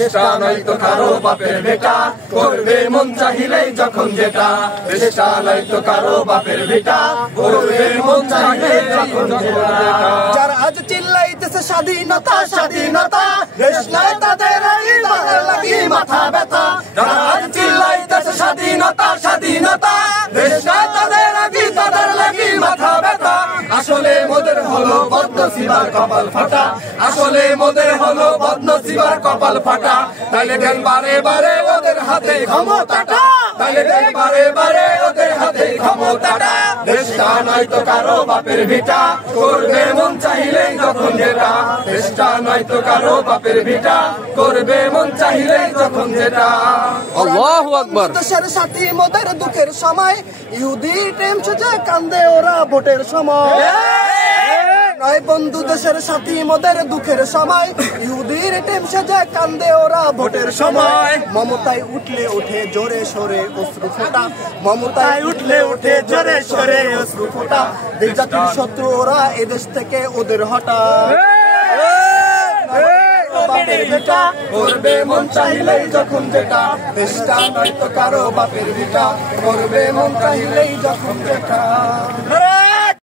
দেশটা নয়তো কারো বাপের বেটা, করবে মন চাহিলেই যখন যেটা। দেশটা নয়তো কারো বাপের বেটা, করবে মন চাহিলেই যখন যেটা। যারা আজ চিল্লাইতেছে স্বাধীনতা স্বাধীনতা, দেশ নাই তাদের লাগি মাথা ব্যথা। যারা আজ চিল্লাইতেছে স্বাধীনতা স্বাধীনতা, দেশ নাই তাদের লাগি মাথা ব্যথা। আসলে মোদের হলো বদনসিবার কপাল ফাটা, আসলে মোদের হলো বদনসিবার কপাল ফাটা। তাইলে কেন বারে বারে ওদের হাতে ক্ষমতাটা, তাইলে কেন বারে বারে ওদের হাতে ক্ষমতাটা। দেশটা নয়তো কারো বাপের ভিটা, করবে মন চাহিলেই যখন যেটা। দেশটা নয়তো কারো বাপের ভিটা, করবে মন চাহিলেই যখন যেটা। আল্লাহু আকবার। দেশের সাথী মোদের দুঃখের সময়, ইহুদি টেম সেজে কান্দে ওরা ভোটের সময়। নয় বন্ধু দেশের সাথী মোদের দুঃখের সময়, ইহুদির টেম সেজে কান্দে ওরা ভোটের সময়। মমতায় উঠলে ওঠে জোরে সোরে অশ্রু ফোঁটা, মমতায় উঠলে ওঠে জোরে সোরে অশ্রু ফোঁটা। দেশ জাতির শত্রু ওরা এদেশ থেকে ওদের হটা। বাপের বেটা, করবে মন চাইলেই যখন যেটা। দেশটা নয়তো কারো বাপের বেটা, করবে মন চাইলেই যখন যেটা।